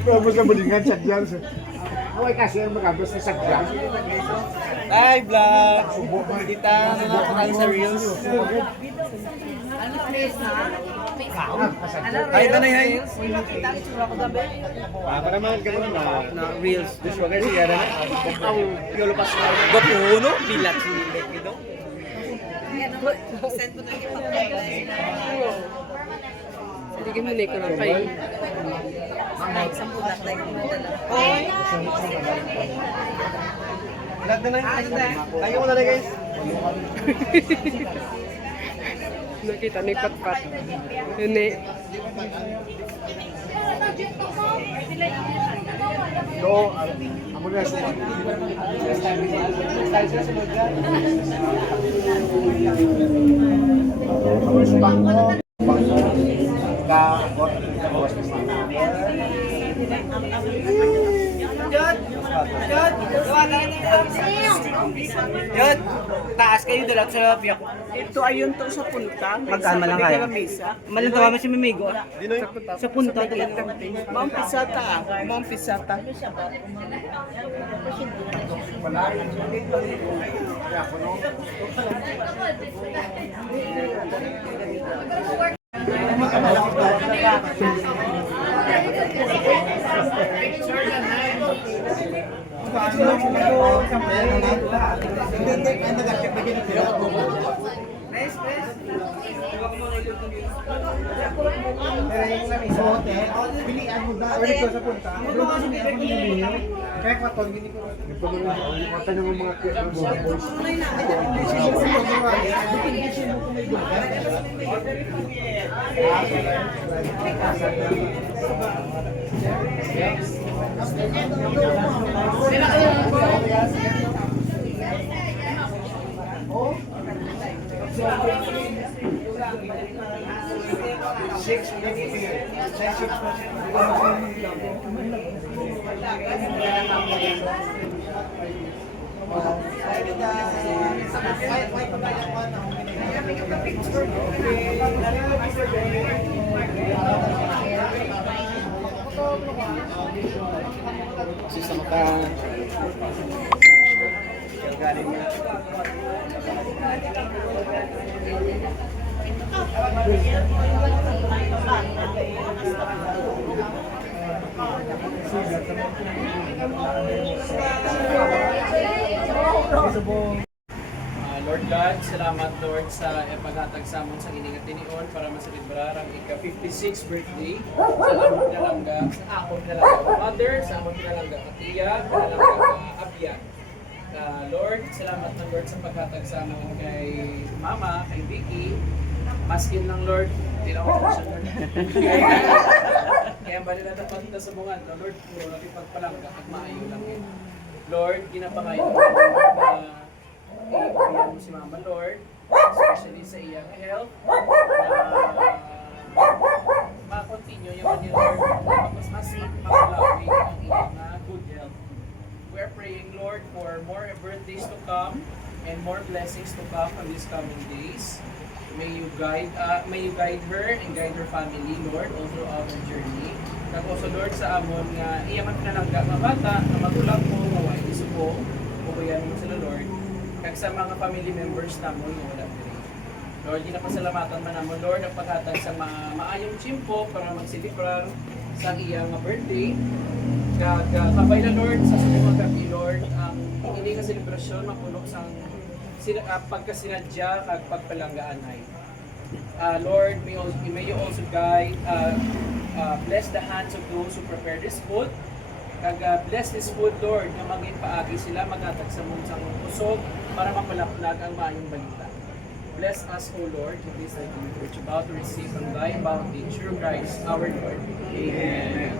Vamos sa bulingan sa dyan. Huwag kasi ang magabos na sa dyan. Hi, vlog! Kita na napakan sa Reels. Hi, tanay, hi! Para naman gano'n na Reels. Gusto ka siya na ang yolo pas na gapuno, bilat silik ito. Send ko na yung pagkakas. Hindi mo na ikaw kayo. Ay, isang bulat na yung dala. Vlog na lang. Tayo mo na lang, guys. Nakita ni Pat-Pat. Hindi. So, amo na siya. Yun, taas kayo dalag sa piyak. Ito ayun to sa punta. Magkaan lang kaya? Malang tawa mo si Mimigo. Sa punta to. Mampisata. Mampisata. Pilihan mo ba? Dito sa punta. Doon kasi hindi ako nililiyo. Kaya kwaton, hindi ko. Ito mata ng mga boys. Sisama ka. Galing niya. Lord God, salamat Lord sa paghatag sa amon sa ining atinion para maselebrar ang ika-56 birthday sa amon pinalangga, sa akon pinalangga mother, sa amon pinalangga katiya, pinalangga abya. Lord, salamat na Lord sa paghatag sa amon kay Mama, kay Vicky. Maskin lang Lord, hindi lang ako siya Lord. Kaya ba nila dapat ito sa bungan, Lord, puro lang ipagpalangga at maayo lang yun. Lord, ginapakain mo i-upload mo si Mama Lord, especially sa iyang health, ma-continue yung kanyang Lord, mas makalawin ang iyang good health. We are praying Lord for more birthdays to come and more blessings to come on these coming days. May you guide her and guide her family, Lord, all throughout her journey. Kag also Lord sa amon nga iya man pinalangga nga bata na magulang mo nga wa isuko, ubayan mo sila Lord. Kag sa mga family members namon nga wala diri. Lord, ginapasalamatan man namon Lord ang paghatag sa mga maayong tiyempo para magselebrar sa iyang birthday. Kag kabay na Lord sa sunod gabi Lord ang ini nga selebrasyon mapuno sang pagkasinadya kag pagpalanggaan ay. Lord, may you also guide, bless the hands of those who prepare this food. Kag bless this food, Lord, na maging paagi sila maghatag sa munsang usog para mapalaplag ang maayong balita. Bless us, O Lord, to this thy gift which about to receive from thy bounty through Christ our Lord. Amen.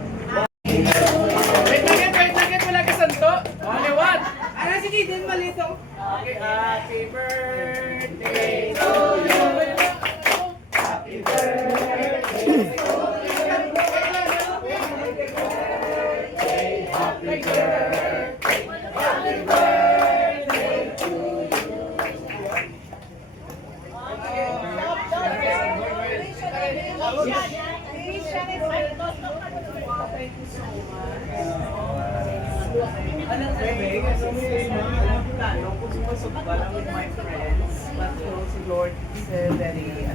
Wait lang, wala ka santo. Only one. Ano, sige, din malito. Okay, happy birthday to you. Happy Alam ko, kasi alam ko plano kung sumasugbalan with my friends. But si Lord is very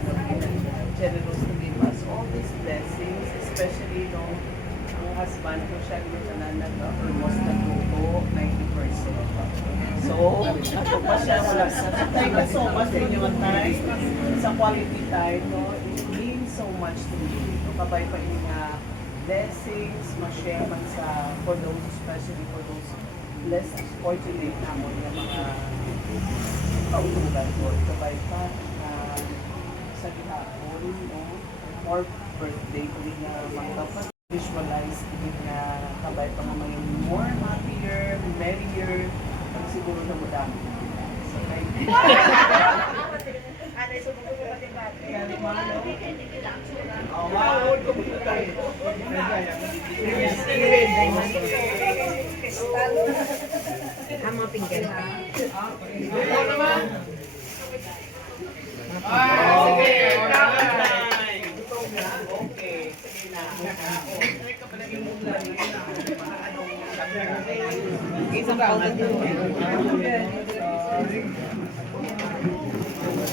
generous to give us all these blessings, especially nung ang husband ko siya yung almost nagluto 90%. So, ako pa siya wala sa thank you so much for your time sa quality time, no? It means so much to me. No? Kabay pa yung blessings, ma-share man sa for those, especially for those less fortunate namon yung mga kautugan ko. Kabay pa sa gihapon, no? Or birthday ko rin na mga dapat visualize din na kabay pa nga maging more happier, merrier, at siguro na madami. So, thank you. Oh, wow. Ama pinggir. Okay, sige na. Isang paulat yun.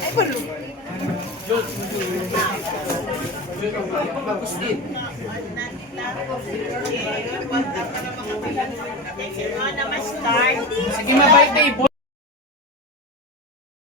Ay, balo. Sige, mabait na